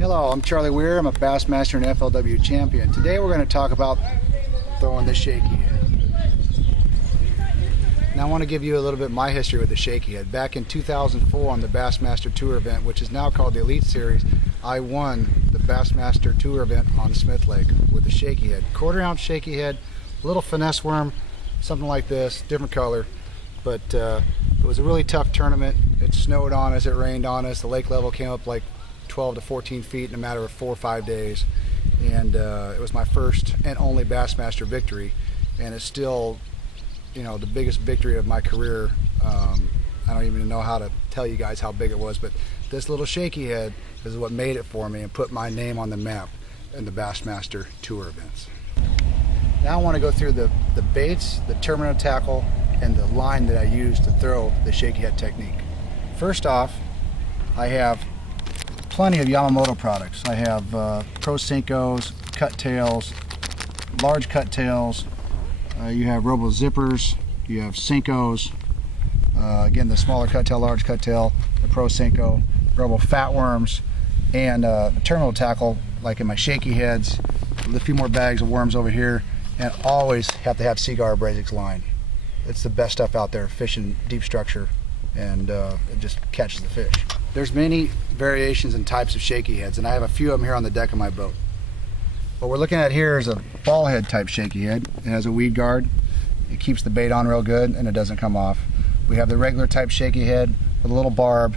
Hello, I'm Charlie Weyer. I'm a Bassmaster and FLW champion. Today we're going to talk about throwing the Shakey Head. Now I want to give you a little bit of my history with the Shakey Head. Back in 2004 on the Bassmaster Tour event, which is now called the Elite Series, I won the Bassmaster Tour event on Smith Lake with the Shakey Head. Quarter-ounce Shakey Head, little finesse worm, something like this, different color. But it was a really tough tournament. It snowed on us, it rained on us. The lake level came up like 12 to 14 feet in a matter of 4 or 5 days, and it was my first and only Bassmaster victory, and it's still, you know, the biggest victory of my career. I don't even know how to tell you guys how big it was, but this little Shakey Head is what made it for me and put my name on the map in the Bassmaster Tour events. Now I want to go through the baits, the terminal tackle, and the line that I use to throw the Shakey Head technique. First off, I have plenty of Yamamoto products. I have Pro Cincos, cut tails, large cut tails. You have Robo zippers. You have Cincos. Again, the smaller cut tail, large cut tail, the Pro Cinco, Robo fat worms, and terminal tackle like in my Shakey Heads. A few more bags of worms over here, and always have to have Seaguar Brazix line. It's the best stuff out there, fishing deep structure, and it just catches the fish. There's many variations and types of Shakey Heads, and I have a few of them here on the deck of my boat. What we're looking at here is a ball head type Shakey Head. It has a weed guard. It keeps the bait on real good and it doesn't come off. We have the regular type Shakey Head with a little barb.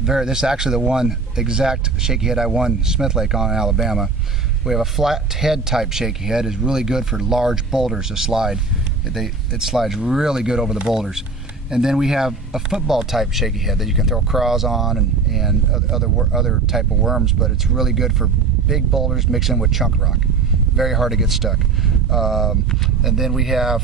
This is actually the one exact Shakey Head I won Smith Lake on in Alabama. We have a flat head type Shakey Head. It's really good for large boulders to slide. It slides really good over the boulders. And then we have a football type Shakey Head that you can throw craws on and other type of worms, but it's really good for big boulders mixed in with chunk rock. Very hard to get stuck. And then we have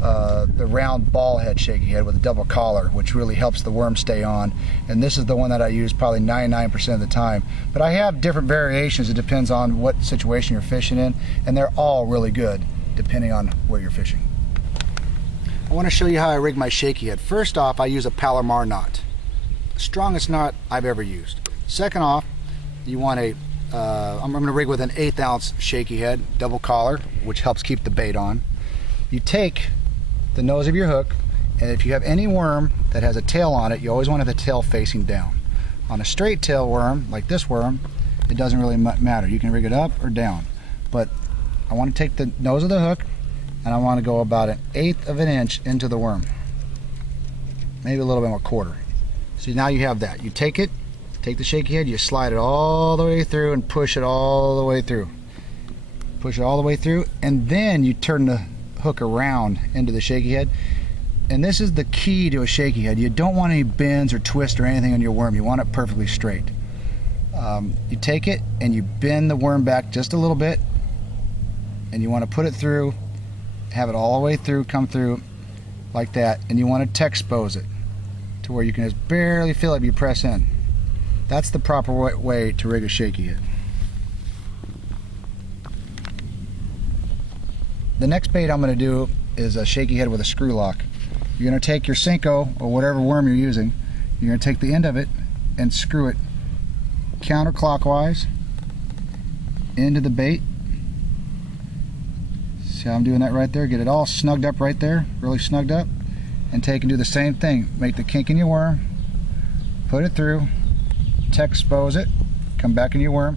the round ball head Shakey Head with a double collar, which really helps the worm stay on. And this is the one that I use probably 99% of the time. But I have different variations. It depends on what situation you're fishing in, and they're all really good depending on where you're fishing. I want to show you how I rig my Shakey Head. First off, I use a Palomar knot. Strongest knot I've ever used. Second off, you want I'm going to rig with an 1/8 ounce Shakey Head, double collar, which helps keep the bait on. You take the nose of your hook, and if you have any worm that has a tail on it, you always want to have the tail facing down. On a straight tail worm, like this worm, it doesn't really matter. You can rig it up or down. But I want to take the nose of the hook, and I want to go about 1/8 of an inch into the worm. Maybe a little bit more, quarter. So now you have that. You take the Shakey Head, you slide it all the way through and push it all the way through. Push it all the way through, and then you turn the hook around into the Shakey Head. And this is the key to a Shakey Head. You don't want any bends or twists or anything on your worm. You want it perfectly straight. You take it and you bend the worm back just a little bit, and you want to put it through, have it all the way through, come through like that, and you want to T-expose it to where you can just barely feel it if you press in. That's the proper way to rig a Shakey Head. The next bait I'm going to do is a Shakey Head with a screw lock. You're going to take your Cinco or whatever worm you're using, you're going to take the end of it and screw it counterclockwise into the bait. See how I'm doing that right there? Get it all snugged up right there, really snugged up, and take and do the same thing. Make the kink in your worm, put it through, T-expose it, come back in your worm,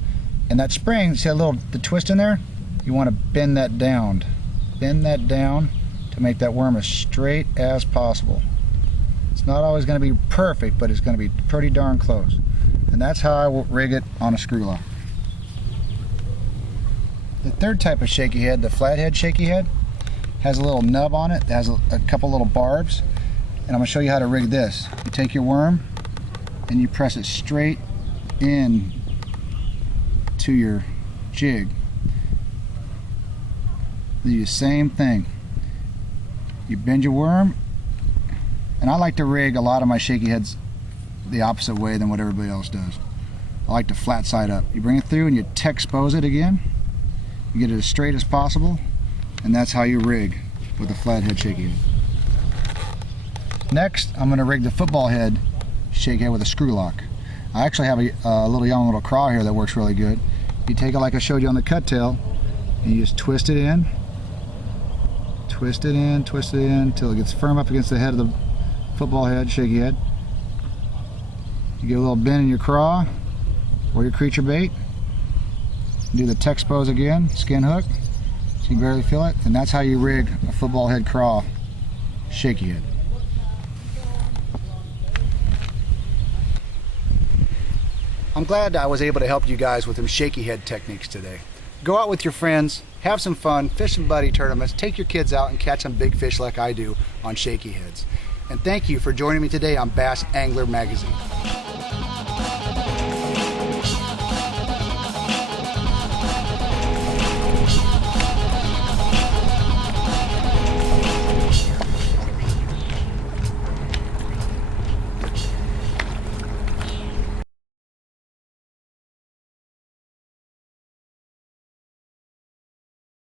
and that spring, see the twist in there? You want to bend that down. Bend that down to make that worm as straight as possible. It's not always going to be perfect, but it's going to be pretty darn close. And that's how I will rig it on a screw lock. The third type of Shakey Head, the flathead Shakey Head, has a little nub on it. It has a couple little barbs. And I'm going to show you how to rig this. You take your worm and you press it straight in to your jig. Do the same thing. You bend your worm, and I like to rig a lot of my shaky heads the opposite way than what everybody else does. I like to flat side up. You bring it through and you expose it again. You get it as straight as possible, and that's how you rig with a flathead shaky head. Next, I'm going to rig the football head shaky head with a screw lock. I actually have a little Yamamoto craw here that works really good. You take it like I showed you on the cut tail, and you just twist it in, twist it in, twist it in until it gets firm up against the head of the football head, shaky head. You get a little bend in your craw or your creature bait. Do the expose again, skin hook, so you can barely feel it, and that's how you rig a football head craw shaky head. I'm glad I was able to help you guys with some shaky head techniques today. Go out with your friends, have some fun, fish some buddy tournaments, take your kids out and catch some big fish like I do on shaky heads. And thank you for joining me today on Bass Angler Magazine.